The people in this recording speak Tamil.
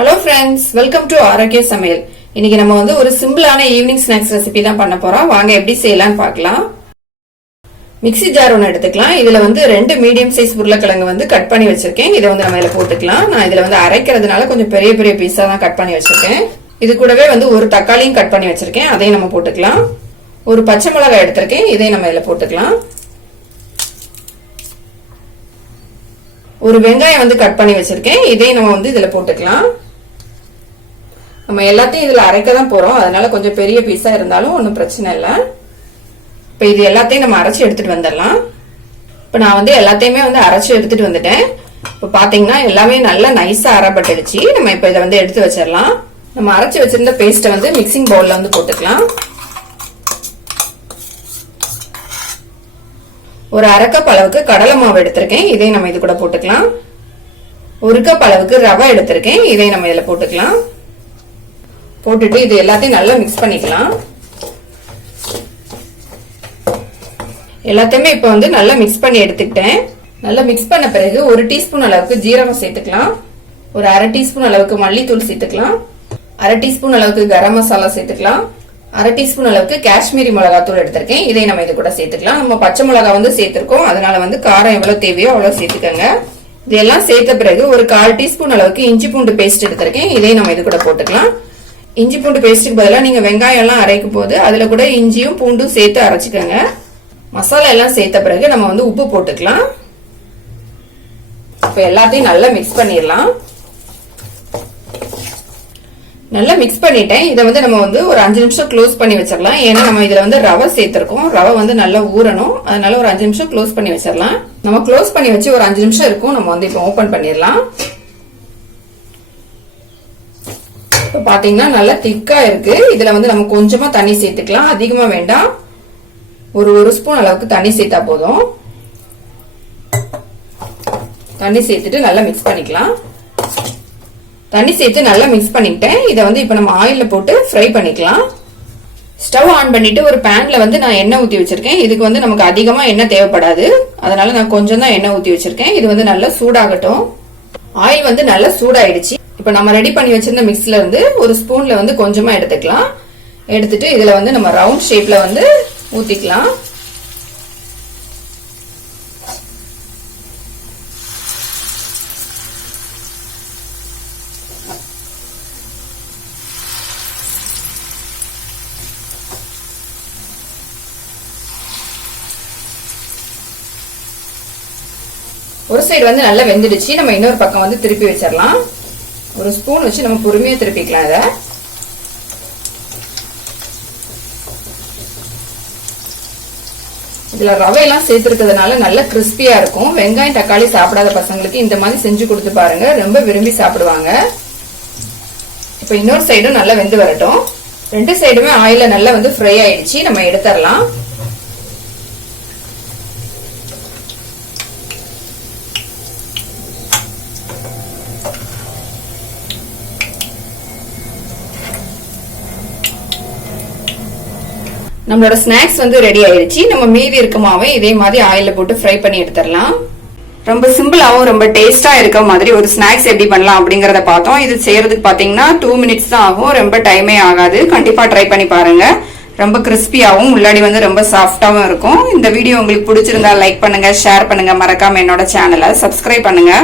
ஹலோ ஃப்ரெண்ட்ஸ் வெல்கம் டு ஆரோக்கிய சமையல் இன்னைக்கு நம்ம வந்து ஒரு சிம்பிளான ஈவினிங் ஸ்நாக்ஸ் ரெசிபி தான் பண்ண போறோம். வாங்க எப்படி செய்யலாம்னு பார்க்கலாம். மிக்ஸி ஜார் ஒன்று எடுத்துக்கலாம். இதுல வந்து ரெண்டு மீடியம் சைஸ் உருளைக்கிழங்கு வந்து கட் பண்ணி வச்சிருக்கேன். இதை வந்து நம்ம இதில் போட்டுக்கலாம். நான் இதுல வந்து அரைக்கிறதுனால கொஞ்சம் பெரிய பெரிய பீஸா தான் கட் பண்ணி வச்சிருக்கேன். இது கூடவே வந்து ஒரு தக்காளியும் கட் பண்ணி வச்சிருக்கேன். அதையும் நம்ம போட்டுக்கலாம். ஒரு பச்சை மிளகாய் எடுத்திருக்கேன். இதையும் நம்ம இதில் போட்டுக்கலாம். ஒரு வெங்காயம் வந்து கட் பண்ணி வச்சிருக்கேன். இதையும் நம்ம வந்து இதுல போட்டுக்கலாம். நம்ம எல்லாத்தையும் இதுல அரைக்க தான் போறோம். அதனால கொஞ்சம் பெரிய பீஸா இருந்தாலும் ஒன்றும் பிரச்சனை இல்லை. இப்போ இது எல்லாத்தையும் நம்ம அரைச்சி எடுத்துட்டு வந்துடலாம். இப்போ நான் வந்து எல்லாத்தையுமே வந்து அரைச்சி எடுத்துட்டு வந்துட்டேன். இப்போ பாத்தீங்கன்னா எல்லாமே நல்லா நைஸா அரைப்பட்டுடுச்சு. நம்ம இப்போ இதை வந்து எடுத்து வச்சிடலாம். நம்ம அரைச்சி வச்சிருந்த பேஸ்ட்டை வந்து மிக்சிங் பவுல்ல வந்து போட்டுக்கலாம். ஒரு அரை கப் அளவுக்கு கடலை மாவு எடுத்திருக்கேன். இதையும் நம்ம இது கூட போட்டுக்கலாம். ஒரு கப் அளவுக்கு ரவை எடுத்திருக்கேன். இதையும் நம்ம இதில் போட்டுக்கலாம். போட்டுட்டு இது எல்லாத்தையும் நல்லா மிக்ஸ் பண்ணிக்கலாம். எல்லாத்தையுமே இப்போ வந்து நல்லா மிக்ஸ் பண்ணி எடுத்துக்கிட்டேன். நல்லா மிக்ஸ் பண்ண பிறகு ஒரு டீஸ்பூன் அளவுக்கு ஜீரகம் சேர்த்துக்கலாம். ஒரு அரை டீஸ்பூன் அளவுக்கு மல்லித்தூள் சேர்த்துக்கலாம். அரை டீஸ்பூன் அளவுக்கு கரம் மசாலா சேர்த்துக்கலாம். அரை டீஸ்பூன் அளவுக்கு காஷ்மீரி மிளகாத்தூள் எடுத்திருக்கேன். இதை நம்ம இது கூட சேர்த்துக்கலாம். நம்ம பச்சை மிளகா வந்து சேர்த்திருக்கோம். அதனால வந்து காரம் எவ்வளவு தேவையோ அவ்வளவு சேர்த்துக்கோங்க. இதெல்லாம் சேர்த்த பிறகு ஒரு கால் டீஸ்பூன் அளவுக்கு இஞ்சி பூண்டு பேஸ்ட் எடுத்திருக்கேன். இதையும் நம்ம இது கூட போட்டுக்கலாம். இஞ்சி பூண்டு பேஸ்ட்டுக்கு பதிலாக நீங்கள் வெங்காயம் எல்லாம் அரைக்கும் போது அதில் கூட இஞ்சியும் பூண்டும் சேர்த்து அரைச்சிக்கோங்க. மசாலா எல்லாம் சேர்த்த பிறகு நம்ம வந்து உப்பு போட்டுக்கலாம். இப்போ எல்லாத்தையும் நல்லா மிக்ஸ் பண்ணிடலாம். நல்லா மிக்ஸ் பண்ணிட்டேன். இதை வந்து நம்ம வந்து ஒரு அஞ்சு நிமிஷம் க்ளோஸ் பண்ணி வச்சிடலாம். ஏன்னா நம்ம இதுல வந்து ரவை சேர்த்திருக்கோம். ரவை வந்து நல்லா ஊறணும். அதனால ஒரு அஞ்சு நிமிஷம் க்ளோஸ் பண்ணி வச்சிடலாம். நம்ம க்ளோஸ் பண்ணி வச்சு ஒரு அஞ்சு நிமிஷம் இருக்கும். நம்ம வந்து இப்போ ஓப்பன் பண்ணிடலாம். இப்போ பார்த்தீங்கன்னா நல்லா திக்காக இருக்கு. இதில் வந்து நம்ம கொஞ்சமாக தண்ணி சேர்த்துக்கலாம். அதிகமாக வேண்டாம். ஒரு ஒரு ஸ்பூன் அளவுக்கு தண்ணி சேர்த்தா போதும். தண்ணி சேர்த்துட்டு நல்லா மிக்ஸ் பண்ணிக்கலாம். தண்ணி சேர்த்து நல்லா மிக்ஸ் பண்ணிக்கிட்டேன். இதை வந்து இப்போ நம்ம ஆயிலில் போட்டு ஃப்ரை பண்ணிக்கலாம். ஸ்டவ் ஆன் பண்ணிட்டு ஒரு பேன்ல வந்து நான் எண்ணெய் ஊற்றி வச்சிருக்கேன். இதுக்கு வந்து நமக்கு அதிகமாக எண்ணெய் தேவைப்படாது. அதனால நான் கொஞ்சம் தான் எண்ணெய் ஊற்றி வச்சிருக்கேன். இது வந்து நல்லா சூடாகட்டும். ஆயில் வந்து நல்லா சூடாயிடுச்சு. இப்போ நம்ம ரெடி பண்ணி வச்சிருந்த மிக்ஸ்ல இருந்து ஒரு ஸ்பூன்ல வந்து கொஞ்சமா எடுத்துக்கலாம். எடுத்துட்டு இதுல வந்து நம்ம ரவுண்ட் ஷேப்ல வந்து ஊத்திக்கலாம். ஒரு சைடு வந்து நல்லா வெந்துடுச்சு. நம்ம இன்னொரு பக்கம் வந்து திருப்பி வச்சிடலாம். ஒரு ஸ்பூன் வச்சு நம்ம பொறுமையா திருப்பிக்கலாம் இதை. இதுல ரவையெல்லாம் சேர்த்துருக்கிறதுனால நல்லா கிறிஸ்பியா இருக்கும். வெங்காயம் தக்காளி சாப்பிடாத பசங்களுக்கு இந்த மாதிரி செஞ்சு கொடுத்து பாருங்க. ரொம்ப விரும்பி சாப்பிடுவாங்க. இப்ப இன்னொரு சைடும் நல்லா வெந்து வரட்டும். ரெண்டு சைடுமே ஆயில நல்லா வந்து ஃப்ரை ஆயிடுச்சு. நம்ம எடுத்துடலாம். நம்மளோட ஸ்நாக்ஸ் வந்து ரெடி ஆயிடுச்சு நம்ம மீதி இருக்க மாவை இதே மாதிரி ஆயில போட்டு ஃப்ரை பண்ணி எடுத்துடலாம். ரொம்ப சிம்பிளாகவும் ரொம்ப டேஸ்டா இருக்க மாதிரி ஒரு ஸ்நாக்ஸ் எப்படி பண்ணலாம் அப்படிங்கறத பார்த்தோம். இது செய்யறதுக்கு பாத்தீங்கன்னா டூ மினிட்ஸ் தான் ஆகும். ரொம்ப டைமே ஆகாது. கண்டிப்பா ட்ரை பண்ணி பாருங்க. ரொம்ப கிறிஸ்பியாகவும் உள்ளாடி வந்து ரொம்ப சாஃப்டாகவும் இருக்கும். இந்த வீடியோ உங்களுக்கு பிடிச்சிருந்தா லைக் பண்ணுங்க ஷேர் பண்ணுங்க. மறக்காம என்னோட சேனலை சப்ஸ்கிரைப் பண்ணுங்க.